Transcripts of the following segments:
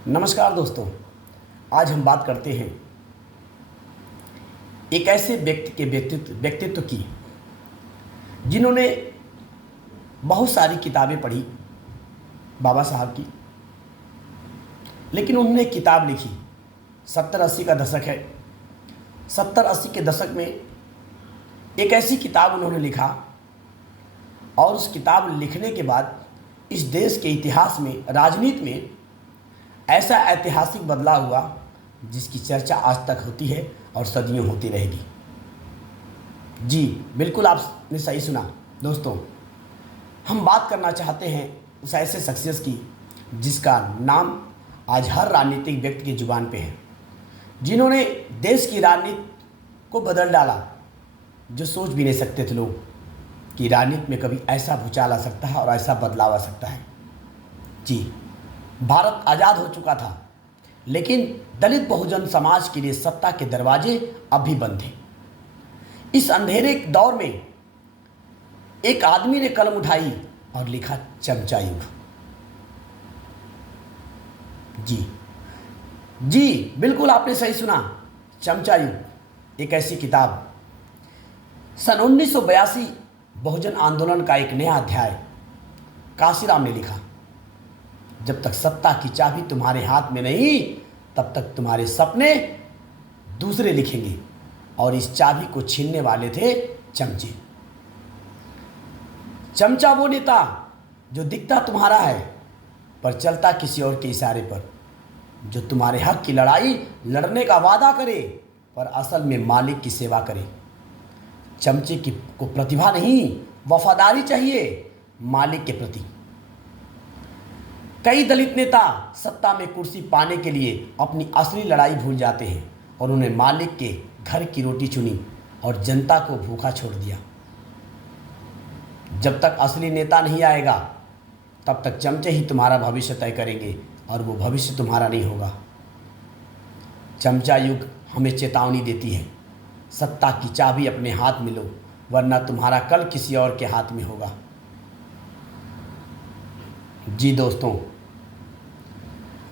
नमस्कार दोस्तों। आज हम बात करते हैं एक ऐसे व्यक्ति के व्यक्तित्व की जिन्होंने बहुत सारी किताबें पढ़ी, बाबा साहब की। लेकिन उन्होंने एक किताब लिखी, 70-80 का दशक है। 70-80 के दशक में एक ऐसी किताब उन्होंने लिखा और उस किताब लिखने के बाद इस देश के इतिहास में, राजनीति में ऐसा ऐतिहासिक बदलाव हुआ जिसकी चर्चा आज तक होती है और सदियों होती रहेगी। जी बिल्कुल, आपने सही सुना दोस्तों। हम बात करना चाहते हैं उस ऐसे शख्सियत की जिसका नाम आज हर राजनीतिक व्यक्ति की जुबान पे है, जिन्होंने देश की राजनीति को बदल डाला। जो सोच भी नहीं सकते थे लोग कि राजनीति में कभी ऐसा भूचाल आ सकता है और ऐसा बदलाव आ सकता है। जी, भारत आज़ाद हो चुका था, लेकिन दलित बहुजन समाज के लिए सत्ता के दरवाजे अब भी बंद थे। इस अंधेरे दौर में एक आदमी ने कलम उठाई और लिखा चमचा युग। जी बिल्कुल, आपने सही सुना, चमचा युग एक ऐसी किताब। सन 1982 बहुजन आंदोलन का एक नया अध्याय काशीराम ने लिखा। जब तक सत्ता की चाबी तुम्हारे हाथ में नहीं, तब तक तुम्हारे सपने दूसरे लिखेंगे। और इस चाबी को छीनने वाले थे चमचे। चमचा वो नेता जो दिखता तुम्हारा है पर चलता किसी और के इशारे पर, जो तुम्हारे हक की लड़ाई लड़ने का वादा करे पर असल में मालिक की सेवा करे। चमचे को प्रतिभा नहीं, वफादारी चाहिए मालिक के प्रति। कई दलित नेता सत्ता में कुर्सी पाने के लिए अपनी असली लड़ाई भूल जाते हैं और उन्हें मालिक के घर की रोटी चुनी और जनता को भूखा छोड़ दिया। जब तक असली नेता नहीं आएगा, तब तक चमचे ही तुम्हारा भविष्य तय करेंगे और वो भविष्य तुम्हारा नहीं होगा। चमचा युग हमें चेतावनी देती है, सत्ता की चाबी अपने हाथ में लो, वरना तुम्हारा कल किसी और के हाथ में होगा। जी दोस्तों,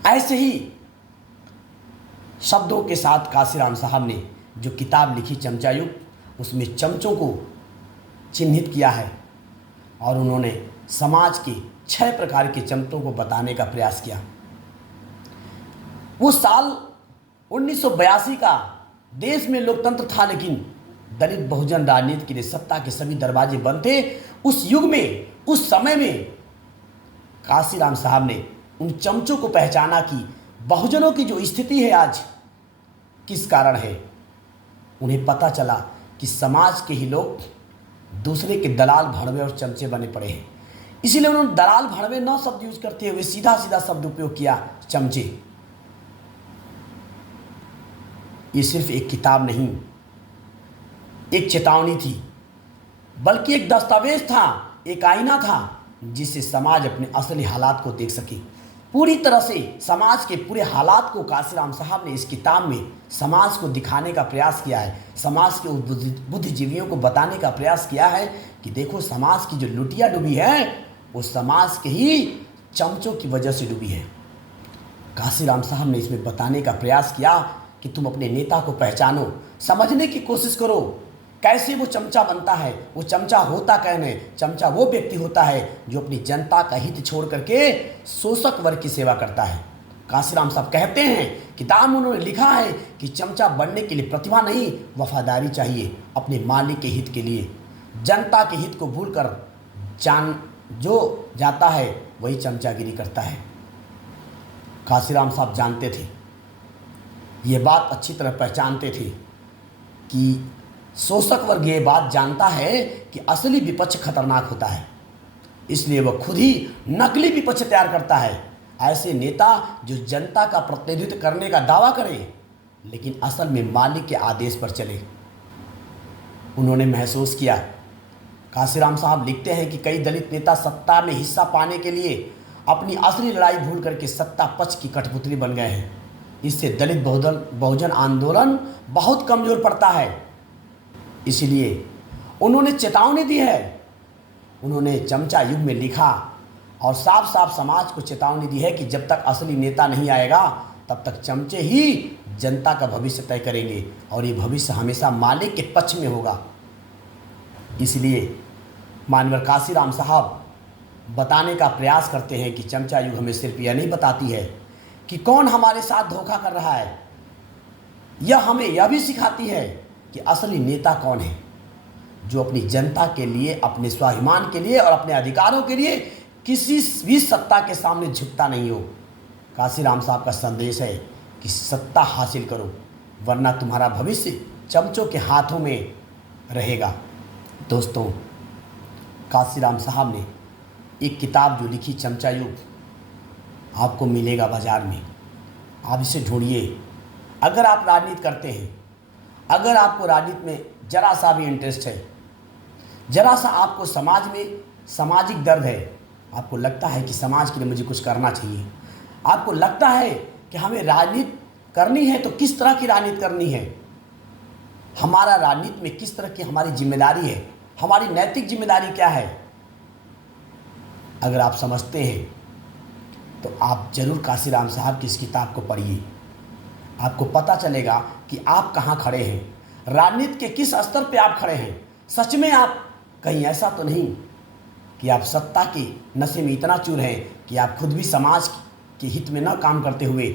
ऐसे ही शब्दों के साथ काशीराम साहब ने जो किताब लिखी चमचा युग, उसमें चमचों को चिन्हित किया है और उन्होंने समाज के 6 प्रकार के चमचों को बताने का प्रयास किया। वो साल 1982 का, देश में लोकतंत्र था लेकिन दलित बहुजन राजनीति के लिए सत्ता के सभी दरवाजे बंद थे। उस युग में, उस समय में काशीराम साहब ने उन चमचों को पहचाना कि बहुजनों की जो स्थिति है आज किस कारण है। उन्हें पता चला कि समाज के ही लोग दूसरे के दलाल, भड़वे और चमचे बने पड़े हैं। इसीलिए उन्होंने दलाल, भड़वे न शब्द यूज करते हुए सीधा सीधा शब्द उपयोग किया, चमचे। ये सिर्फ एक किताब नहीं, एक चेतावनी थी, बल्कि एक दस्तावेज था, एक आईना था जिससे समाज अपने असली हालात को देख सके। पूरी तरह से समाज के पूरे हालात को काशीराम साहब ने इस किताब में समाज को दिखाने का प्रयास किया है। समाज के बुद्धिजीवियों को बताने का प्रयास किया है कि देखो, समाज की जो लुटिया डूबी है वो समाज के ही चमचों की वजह से डूबी है। काशीराम साहब ने इसमें बताने का प्रयास किया कि तुम अपने नेता को पहचानो, समझने की कोशिश करो कैसे वो चमचा बनता है। वो चमचा होता कैसे है? चमचा वो व्यक्ति होता है जो अपनी जनता का हित छोड़ करके शोषक वर्ग की सेवा करता है। काशीराम साहब कहते हैं, किताब में उन्होंने लिखा है कि चमचा बनने के लिए प्रतिभा नहीं, वफादारी चाहिए अपने मालिक के हित के लिए। जनता के हित को भूलकर जो जाता है वही चमचागिरी करता है। काशीराम साहब जानते थे, ये बात अच्छी तरह पहचानते थे कि शोषक वर्ग ये बात जानता है कि असली विपक्ष खतरनाक होता है, इसलिए वह खुद ही नकली विपक्ष तैयार करता है। ऐसे नेता जो जनता का प्रतिनिधित्व करने का दावा करे लेकिन असल में मालिक के आदेश पर चले। उन्होंने महसूस किया। काशीराम साहब लिखते हैं कि कई दलित नेता सत्ता में हिस्सा पाने के लिए अपनी असली लड़ाई भूल करके सत्ता पक्ष की कठपुतली बन गए हैं। इससे दलित बहुजन आंदोलन बहुत कमजोर पड़ता है। इसलिए उन्होंने चेतावनी दी है। उन्होंने चमचा युग में लिखा और साफ साफ समाज को चेतावनी दी है कि जब तक असली नेता नहीं आएगा तब तक चमचे ही जनता का भविष्य तय करेंगे और ये भविष्य हमेशा मालिक के पक्ष में होगा। इसलिए मानवर काशीराम साहब बताने का प्रयास करते हैं कि चमचा युग हमें सिर्फ यह नहीं बताती है कि कौन हमारे साथ धोखा कर रहा है, यह हमें यह भी सिखाती है कि असली नेता कौन है, जो अपनी जनता के लिए, अपने स्वाभिमान के लिए और अपने अधिकारों के लिए किसी भी सत्ता के सामने झुकता नहीं हो। काशीराम साहब का संदेश है कि सत्ता हासिल करो वरना तुम्हारा भविष्य चमचों के हाथों में रहेगा। दोस्तों, काशीराम साहब ने एक किताब जो लिखी चमचा युग, आपको मिलेगा बाज़ार में, आप इसे ढूंढिए। अगर आप राजनीति करते हैं, अगर आपको राजनीति में जरा सा भी इंटरेस्ट है, जरा सा आपको समाज में सामाजिक दर्द है, आपको लगता है कि समाज के लिए मुझे कुछ करना चाहिए, आपको लगता है कि हमें राजनीति करनी है तो किस तरह की राजनीति करनी है, हमारा राजनीति में किस तरह की हमारी जिम्मेदारी है, हमारी नैतिक जिम्मेदारी क्या है, अगर आप समझते हैं तो आप जरूर काशीराम साहब की इस किताब को पढ़िए। आपको पता चलेगा कि आप कहाँ खड़े हैं, राजनीति के किस स्तर पे आप खड़े हैं। सच में आप कहीं ऐसा तो नहीं कि आप सत्ता के नशे में इतना चूर हैं कि आप खुद भी समाज के हित में न काम करते हुए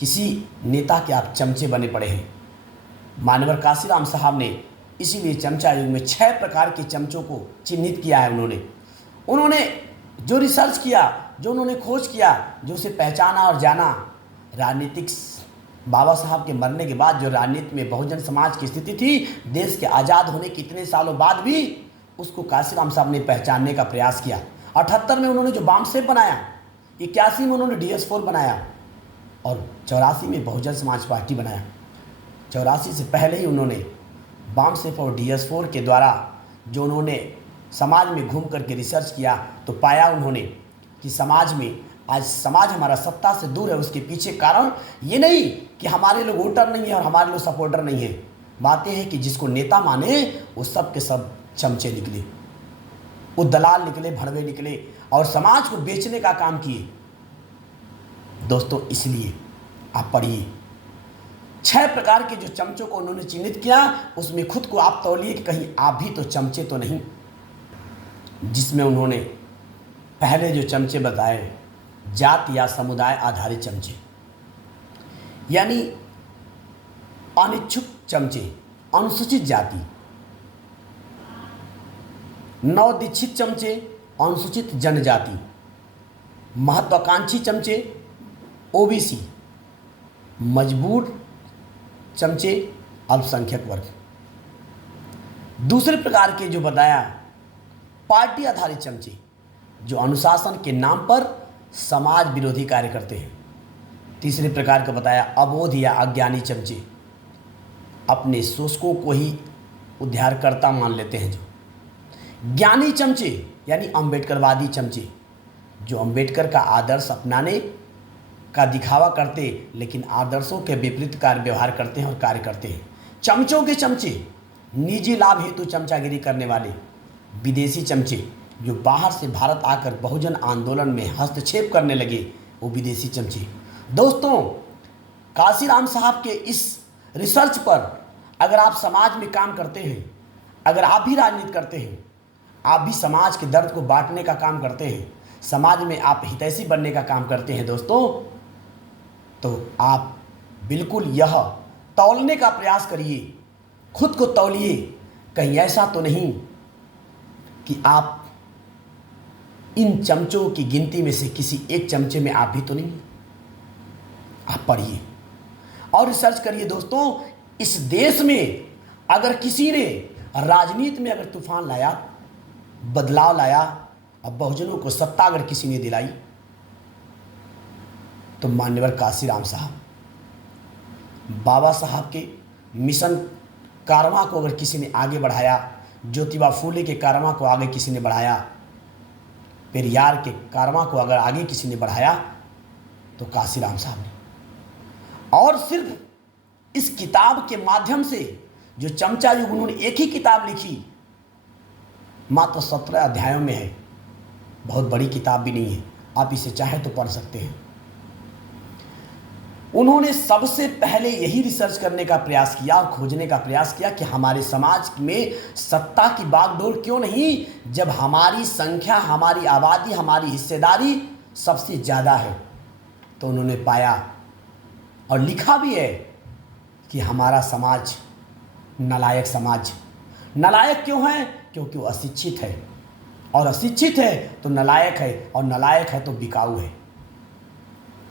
किसी नेता के आप चमचे बने पड़े हैं। मानवर काशीराम साहब ने इसीलिए चमचा युग में 6 प्रकार के चमचों को चिन्हित किया है। उन्होंने जो रिसर्च किया, जो उन्होंने खोज किया, जो उसे पहचाना और जाना, राजनीतिक बाबा साहब के मरने के बाद जो राजनीति में बहुजन समाज की स्थिति थी, देश के आज़ाद होने के इतने सालों बाद भी उसको काशीराम साहब ने पहचानने का प्रयास किया। 78 में उन्होंने जो बामसेफ बनाया, 81 में उन्होंने DS4 बनाया और 84 में बहुजन समाज पार्टी बनाया। 84 से पहले ही उन्होंने बामसेफ और DS4 के द्वारा जो उन्होंने समाज में घूम करके रिसर्च किया तो पाया उन्होंने कि समाज में आज समाज हमारा सत्ता से दूर है। उसके पीछे कारण ये नहीं कि हमारे लोग वोटर नहीं है और हमारे लोग सपोर्टर नहीं है, बात यह है कि जिसको नेता माने वो सब के सब चमचे निकले, वो दलाल निकले, भड़वे निकले और समाज को बेचने का काम किए। दोस्तों, इसलिए आप पढ़िए 6 प्रकार के जो चमचों को उन्होंने चिन्हित किया, उसमें खुद को आप तौलिए कि कहीं आप भी तो चमचे तो नहीं। जिसमें उन्होंने पहले जो चमचे बताए, जात या समुदाय आधारित चमचे, यानी अनिच्छुक चमचे, अनुसूचित जाति, नवदीक्षित चमचे, अनुसूचित जनजाति, महत्वाकांक्षी चमचे, OBC, मजबूर चमचे, अल्पसंख्यक वर्ग। दूसरे प्रकार के जो बताया, पार्टी आधारित चमचे, जो अनुशासन के नाम पर समाज विरोधी कार्य करते हैं। तीसरे प्रकार का बताया अबोध या अज्ञानी चमचे, अपने शोषकों को ही उद्धारकर्ता मान लेते हैं। जो ज्ञानी चमचे यानी अम्बेडकरवादी चमचे, जो अम्बेडकर का आदर्श अपनाने का दिखावा करते लेकिन आदर्शों के विपरीत कार्य व्यवहार करते हैं और कार्य करते हैं। चमचों के चमचे, निजी लाभ हेतु चमचागिरी करने वाले। विदेशी चमचे, जो बाहर से भारत आकर बहुजन आंदोलन में हस्तक्षेप करने लगे, वो विदेशी चमचे। दोस्तों, काशीराम साहब के इस रिसर्च पर अगर आप समाज में काम करते हैं, अगर आप भी राजनीति करते हैं, आप भी समाज के दर्द को बांटने का काम करते हैं, समाज में आप हितैषी बनने का काम करते हैं दोस्तों, तो आप बिल्कुल यह तौलने का प्रयास करिए, खुद को तौलिए। कहीं ऐसा तो नहीं कि आप इन चमचों की गिनती में से किसी एक चमचे में आप भी तो नहीं। आप पढ़िए और रिसर्च करिए। दोस्तों, इस देश में अगर किसी ने राजनीति में अगर तूफान लाया, बदलाव लाया, अब बहुजनों को सत्ता अगर किसी ने दिलाई, तो मान्यवर काशीराम साहब, बाबा साहब के मिशन कारवां को अगर किसी ने आगे बढ़ाया, ज्योतिबा फूले के कारवां को आगे किसी ने बढ़ाया, पेरियार के कारवां को अगर आगे किसी ने बढ़ाया, तो काशीराम साहब ने। और सिर्फ इस किताब के माध्यम से, जो चमचा युग, उन्होंने एक ही किताब लिखी, मात्र 17 अध्यायों में है, बहुत बड़ी किताब भी नहीं है। आप इसे चाहे तो पढ़ सकते हैं। उन्होंने सबसे पहले यही रिसर्च करने का प्रयास किया और खोजने का प्रयास किया कि हमारे समाज में सत्ता की बागडोर क्यों नहीं, जब हमारी संख्या, हमारी आबादी, हमारी हिस्सेदारी सबसे ज़्यादा है। तो उन्होंने पाया और लिखा भी है कि हमारा समाज नालायक समाज। नालायक क्यों है? क्योंकि वो अशिक्षित है, और अशिक्षित है तो नालायक है, और नालायक है तो बिकाऊ है।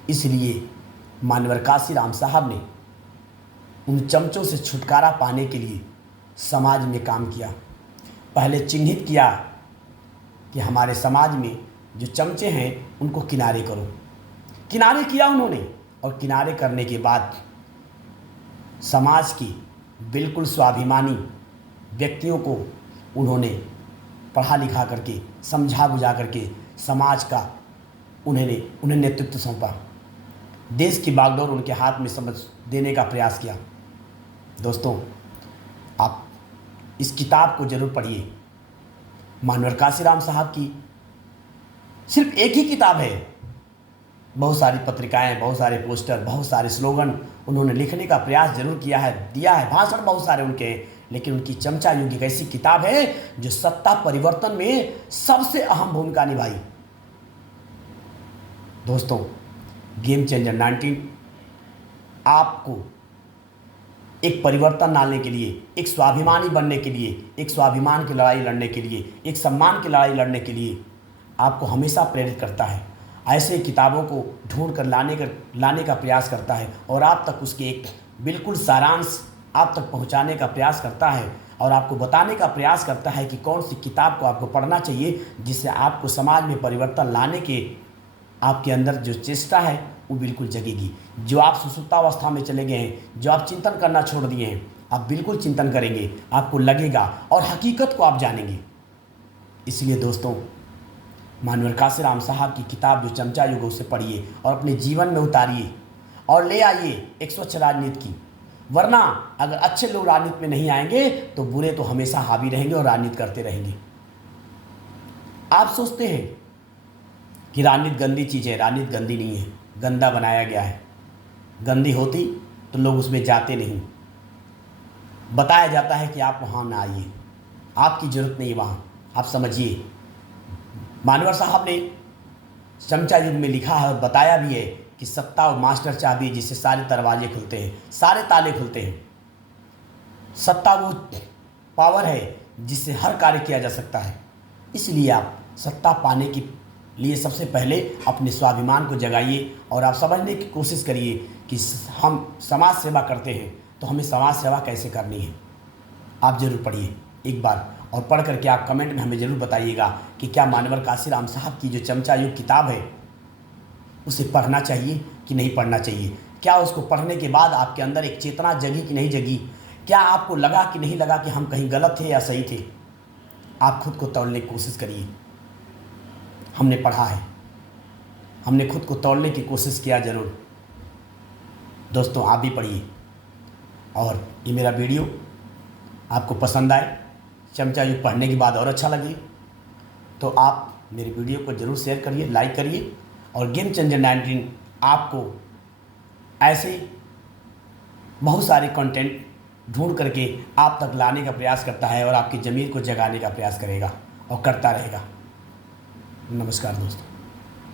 इसलिए मानवर काशीराम साहब ने उन चमचों से छुटकारा पाने के लिए समाज में काम किया। पहले चिन्हित किया कि हमारे समाज में जो चमचे हैं उनको किनारे करो। किनारे किया उन्होंने, और किनारे करने के बाद समाज की बिल्कुल स्वाभिमानी व्यक्तियों को उन्होंने पढ़ा लिखा करके, समझा बुझा करके समाज का उन्हें नेतृत्व सौंपा। देश की बागडोर उनके हाथ में समझ देने का प्रयास किया। दोस्तों, आप इस किताब को ज़रूर पढ़िए। मानवर काशीराम साहब की सिर्फ एक ही किताब है, बहुत सारी पत्रिकाएं, बहुत सारे पोस्टर, बहुत सारे स्लोगन उन्होंने लिखने का प्रयास जरूर किया है, दिया है, भाषण बहुत सारे उनके हैं, लेकिन उनकी चमचा युग एक ऐसी किताब है जो सत्ता परिवर्तन में सबसे अहम भूमिका निभाई। दोस्तों, गेम चेंजर 19 आपको एक परिवर्तन लाने के लिए, एक स्वाभिमानी बनने के लिए, एक स्वाभिमान की लड़ाई लड़ने के लिए, एक सम्मान की लड़ाई लड़ने के लिए आपको हमेशा प्रेरित करता है। ऐसे किताबों को ढूंढ कर लाने का प्रयास करता है, और आप तक उसके एक बिल्कुल सारांश आप तक पहुंचाने का प्रयास करता है, और आपको बताने का प्रयास करता है कि कौन सी किताब को आपको पढ़ना चाहिए, जिससे आपको समाज में परिवर्तन लाने के आपके अंदर जो चेष्टा है वो बिल्कुल जगेगी। जो आप सुसुप्तावस्था में चले गए हैं, जो आप चिंतन करना छोड़ दिए हैं, आप बिल्कुल चिंतन करेंगे, आपको लगेगा और हकीकत को आप जानेंगे। इसलिए दोस्तों, मानवर काशीराम साहब की किताब जो चमचा युग, उसे पढ़िए और अपने जीवन में उतारिए और ले आइए एक स्वच्छ राजनीति की। वरना अगर अच्छे लोग राजनीति में नहीं आएंगे तो बुरे तो हमेशा हावी रहेंगे और राजनीति करते रहेंगे। आप सोचते हैं कि राजनीति गंदी चीज़ है। राजनीति गंदी नहीं है, गंदा बनाया गया है। गंदी होती तो लोग उसमें जाते नहीं। बताया जाता है कि आप वहाँ ना आइए, आपकी ज़रूरत नहीं वहाँ, आप समझिए। मानवर साहब ने चमचा युग में लिखा है, बताया भी है कि सत्ता और मास्टर चाबी जिससे सारे दरवाजे खुलते हैं, सारे ताले खुलते हैं। सत्ता वो पावर है जिससे हर कार्य किया जा सकता है। इसलिए आप सत्ता पाने के लिए सबसे पहले अपने स्वाभिमान को जगाइए और आप समझने की कोशिश करिए कि हम समाज सेवा करते हैं तो हमें समाज सेवा कैसे करनी है। आप ज़रूर पढ़िए एक बार, और पढ़ करके आप कमेंट में हमें ज़रूर बताइएगा कि क्या मानवर काशीराम साहब की जो चमचा युग किताब है उसे पढ़ना चाहिए कि नहीं पढ़ना चाहिए। क्या उसको पढ़ने के बाद आपके अंदर एक चेतना जगी कि नहीं जगी? क्या आपको लगा कि नहीं लगा कि हम कहीं गलत थे या सही थे? आप खुद को तौलने की कोशिश करिए। हमने पढ़ा है, हमने खुद को तौलने की कोशिश किया ज़रूर। दोस्तों, आप भी पढ़िए, और ये मेरा वीडियो आपको पसंद आए, चमचा युग पढ़ने के बाद और अच्छा लगे, तो आप मेरे वीडियो को ज़रूर शेयर करिए, लाइक करिए। और गेम चेंजर 19 आपको ऐसे बहुत सारे कंटेंट ढूंढ करके आप तक लाने का प्रयास करता है और आपकी ज़मीर को जगाने का प्रयास करेगा और करता रहेगा। नमस्कार दोस्तों।